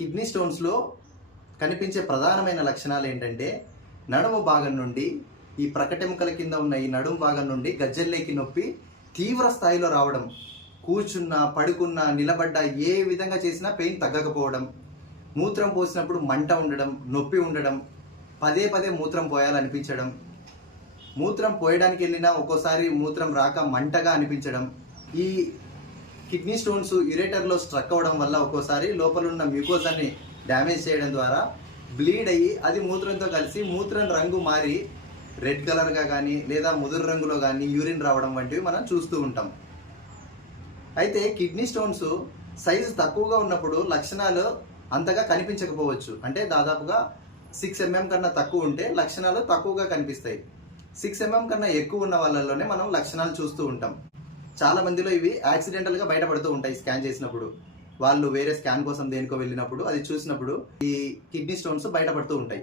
Kidney స్టోన్స్లో కనిపించే ప్రధానమైన లక్షణాలు ఏంటంటే నడుము భాగం నుండి ఈ ప్రకటెముకల కింద ఉన్న ఈ నడుము భాగం నుండి గజ్జల్లోకి నొప్పి తీవ్ర స్థాయిలో రావడం, కూర్చున్నా పడుకున్నా నిలబడ్డా ఏ విధంగా చేసినా పెయిన్ తగ్గకపోవడం, మూత్రం పోసినప్పుడు మంట ఉండడం, నొప్పి ఉండడం, పదే పదే మూత్రం పోయాలనిపించడం, మూత్రం పోయడానికి వెళ్ళినా ఒక్కోసారి మూత్రం రాక మంటగా అనిపించడం, ఈ కిడ్నీ స్టోన్స్ యురేటర్లో స్ట్రక్ అవ్వడం వల్ల ఒక్కోసారి లోపల ఉన్న మ్యూకోసాన్ని డ్యామేజ్ చేయడం ద్వారా బ్లీడ్ అయ్యి అది మూత్రంతో కలిసి మూత్రం రంగు మారి రెడ్ కలర్గా కానీ లేదా ముదురు రంగులో కానీ యూరిన్ రావడం వంటివి మనం చూస్తూ ఉంటాం. అయితే కిడ్నీ స్టోన్స్ సైజు తక్కువగా ఉన్నప్పుడు లక్షణాలు అంతగా కనిపించకపోవచ్చు. అంటే దాదాపుగా 6 mm కన్నా తక్కువ ఉంటే లక్షణాలు తక్కువగా కనిపిస్తాయి. 6 mm కన్నా ఎక్కువ ఉన్న వాళ్ళలోనే మనం లక్షణాలు చూస్తూ ఉంటాం. చాలా మందిలో ఇవి యాక్సిడెంటల్గా బయటపడుతూ ఉంటాయి. స్కాన్ చేసినప్పుడు వాళ్ళు వేరే స్కాన్ కోసం దేనికో వెళ్ళినప్పుడు అది చూసినప్పుడు ఈ కిడ్నీ స్టోన్స్ బయటపడుతూ ఉంటాయి.